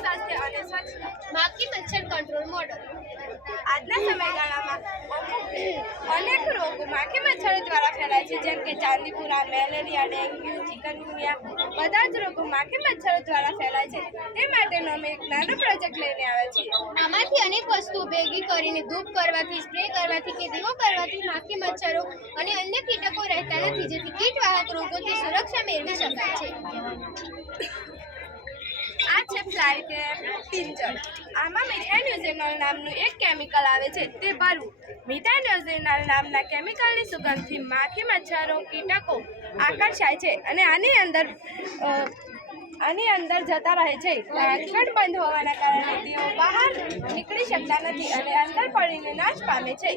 સ્વાસ્થ્ય અને સ્વચ્છતા. માખી મચ્છર કંટ્રોલ મોડલ. આજના સમયગાળામાં અનેક રોગો માખી મચ્છરો દ્વારા ફેલાય છે, જેમ કે ચાંદીપુરા, મેલેરિયા, ડેન્ગ્યુ, ચિકનગુનિયા. બધા જ રોગો માખી મચ્છરો દ્વારા ફેલાય છે. તે માટેનો અમે એક નાનો પ્રોજેક્ટ લઈને આવ્યા છીએ. આમાંથી અનેક વસ્તુઓ ભેગી કરીને ધૂપ કરવાથી, સ્પ્રે કરવાથી કે દીવો કરવાથી માખી મચ્છરો અને અન્ય કીટકો રહેતા નથી, જેથી કીટવાહક રોગોથી સુરક્ષા મેળવી શકાય છે. આ છે ફ્લાય ટેપ પિંજર. આમાં મિથાઇલ નામનું એક કેમિકલ આવે છે, તે ભરવું. મિથાઇલ નામના કેમિકલની સુગંધથી માખી મચ્છરો કીટકો આકર્ષાય છે અને આની અંદર જતા રહે છે. ઢાંકણ બંધ હોવાના કારણે તેઓ બહાર નીકળી શકતા નથી અને અંદર પડીને નાશ પામે છે.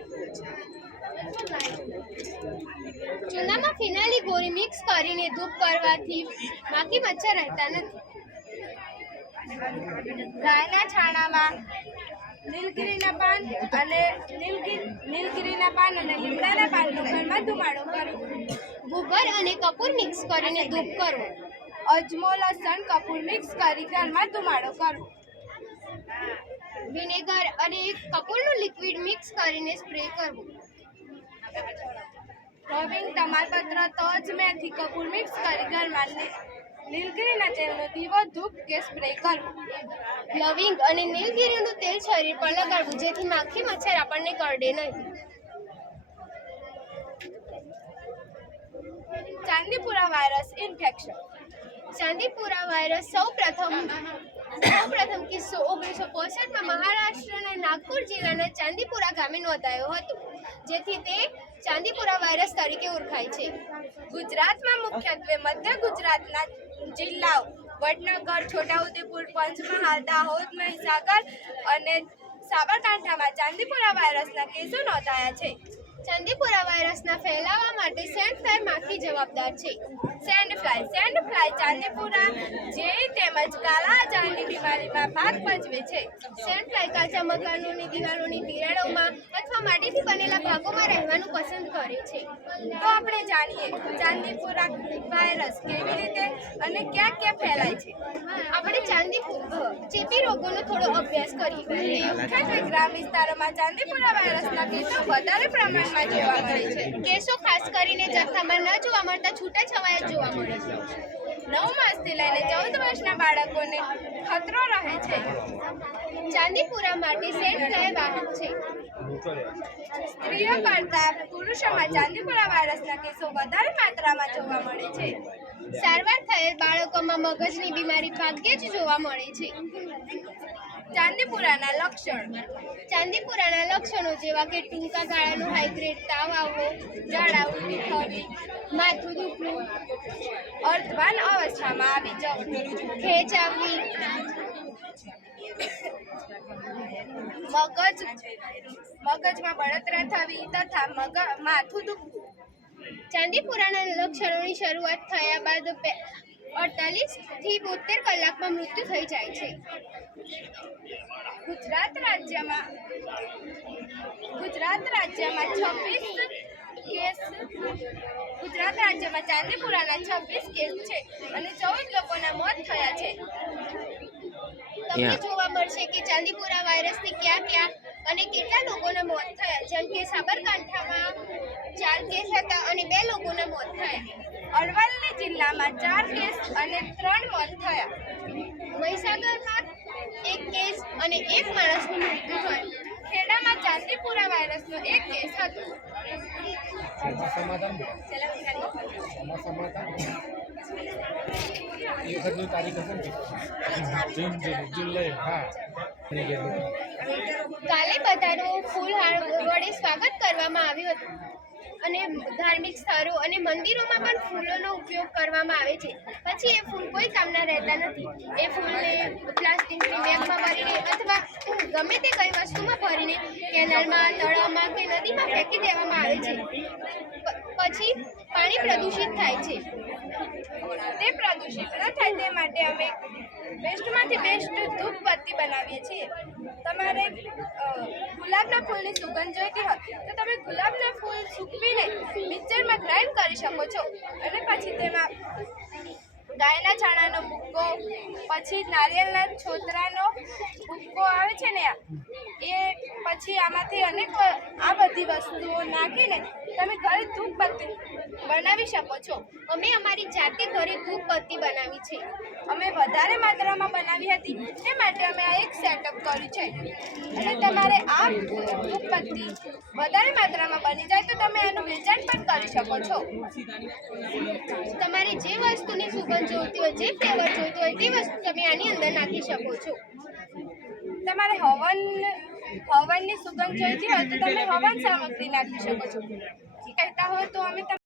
ચૂનામાં ફિનાઇલની ગોળી મિક્સ કરીને ધૂપ કરવાથી માખી મચ્છર રહેતા નથી. ગાયના છાણામાં નીલગિરીના પાન અને લીમડાના પાનનો ઘરમાં ધુમાડો કરવો. ગોબર અને કપૂર મિક્સ કરીને ધૂપ કરવો. અજમો, લસણ, કપૂર મિક્સ કરી ઘરમાં ધુમાડો કરવો. વિનેગર અને કપૂરનું લિક્વિડ મિક્સ કરીને સ્પ્રે કરવો. લવિંગ, તમાલપત્ર, તજ, મેથી, કપૂર મિક્સ કરી ઘરમાં નીલગિરીના તેલનો દીવો, ધૂપ કે સ્પ્રે કરવો. લવિંગ અને નીલગિરીનું તેલ શરીર પર લગાડવું, જેથી માખી મચ્છર આપણને કરડે નહીં. Chandipura virus infection. Chandipura virus સૌપ્રથમ કિસ્સો 1965માં મહારાષ્ટ્રના નાગપુર જિલ્લાના ચાંદીપુરા ગામે નોંધાયો હતો, જેથી તે ચાંદીપુરા વાયરસ તરીકે ઓળખાય છે. ગુજરાતમાં મુખ્યત્વે મધ્ય ગુજરાતના જિલ્લાઓ વડનગર, છોટાઉદેપુર, પંચમહાલ, દાહોદ, મહીસાગર અને સાબરકાંઠામાં ચાંદીપુરા વાયરસના કેસો નોંધાયા છે. ચાંદીપુરા વાયરસના ફેલાવા માટે સેન્ડ ફ્લાય માખી જવાબદાર છે. સેન્ડ ફ્લાય ચાંદીપુરા ઝેરી તેમજ કાલા અજારની બીમારીમાં ભાગ ભજવે છે. સેન્ડ ફ્લાય કાચા મકાનોની દિવાલોની તિરાડોમાં અથવા માટીથી બનેલા ભાગોમાં રહેવાનું પસંદ કરે છે. તો આપણે જાણીએ ચાંદીપુરા વાયરસ કેવી રીતે અને ક્યાં ફેલાય છે. આપણે ચેપી રોગોનો થોડો અભ્યાસ કરીએ. મુખ્યત્વે ગ્રામ વિસ્તારોમાં ચાંદીપુરા વાયરસના કેસો વધારે પ્રમાણમાં જોવા મળે છે. કેસો ખાસ કરીને જથ્થામાં ન જોવા મળતા છૂટાછવાયા જોવા મળે છે. 9 માસથી લઈને 14 વર્ષના બાળકોને ખતરો રહે છે. ચાંદીપુરા માટે સેન્ડ ફ્લાય વાહક છે. સ્ત્રીઓ કરતાં પુરુષોમાં ચાંદીપુરા વાયરસના કેસો વધારે માત્રામાં જોવા મળે છે. સારવાર થયેલ બાળકોમાં મગજની બીમારી ભાગ્યે જ જોવા મળે છે. ચાંદીપુરાના લક્ષણો. ચાંદીપુરાના લક્ષણો જેવા કે ટૂંકા ગાળાનો હાઈગ્રેડ તાવ આવવો, ઝાડા, ઉલટી થવી, માથું દુખવું, અર્ધભાન અવસ્થામાં આવી જવું, ખેંચ આવવી, મગજમાં બળતરા થવી તથા માથું દુખવું. ચાંદીપુરાના લક્ષણોની શરૂઆત થયા બાદ 48 થી 72 કલાકમાં મૃત્યુ થઈ જાય છે. ગુજરાત રાજ્યમાં 26 ચાંદીપુરાના 26 કેસ છે અને 14 લોકોના મોત થયા છે. તમને જોવા મળશે કે ચાંદીપુરા વાયરસથી ક્યાં અને કેટલા લોકોના મોત થયા, જેમ કે સાબરકાંઠામાં 4 કેસ હતા અને 2 લોકોના મોત થયા. અરવલ્લી જિલ્લામાં 4 કેસ અને 3 મોત થયા. મહીસાગરમાં 1 કેસ અને 1 માણસનું મૃત્યુ થયું. ખેડામાં ચાંદીપુરા વાયરસનો 1 કેસ હતો. કાલે બધાનું ફૂલહાર વડે સ્વાગત કરવામાં આવ્યું હતું અને ધાર્મિક સ્થળો અને મંદિરોમાં પણ ફૂલોનો ઉપયોગ કરવામાં આવે છે. પછી એ ફૂલ કોઈ કામના રહેતા નથી. એ ફૂલને પ્લાસ્ટિકની બેગમાં ભરીને અથવા ગમે તે કઈ વસ્તુમાં ભરીને કેનાલમાં, તળાવમાં કે નદીમાં ફેંકી દેવામાં આવે છે. પછી પાણી પ્રદૂષિત થાય છે. તે પ્રદૂષિત ન થાય તે માટે અમે બેસ્ટમાંથી બેસ્ટ ધૂપબત્તી બનાવીએ છીએ. તમારે ગુલાબના ફૂલની સુગંધ જોઈતી હોય તો તમે ગુલાબના ફૂલ સૂકવીને મિક્સરમાં ગ્રાઇન્ડ કરી શકો છો અને પછી તેમાં ગાયના છાણાનો ભૂકો, પછી નારિયેળના છોતરાનો એમાંથી અનેક આ બધી વસ્તુઓ નાખીને તમે ઘરે ધૂપબત્તી બનાવી શકો છો. અમે અમારી જાતે ઘરે ધૂપબત્તી બનાવી છે. અમે વધારે માત્રામાં બનાવી હતી તે માટે અમે આ એક સેટઅપ કર્યું છે. અને તમારે આ ધૂપબત્તી વધારે માત્રામાં બની જાય તો તમે એનું વેચાણ પણ કરી શકો છો. તમારે જે વસ્તુની સુગંધ જોઈતી હોય, જે ફ્લેવર જોઈતું હોય તે વસ્તુ તમે આની અંદર નાખી શકો છો. તમારે હવનની સુગંધ જોઈતી હોય તો તમે હવન સામગ્રી નાખી શકો છો. કહેતા હોય તો અમે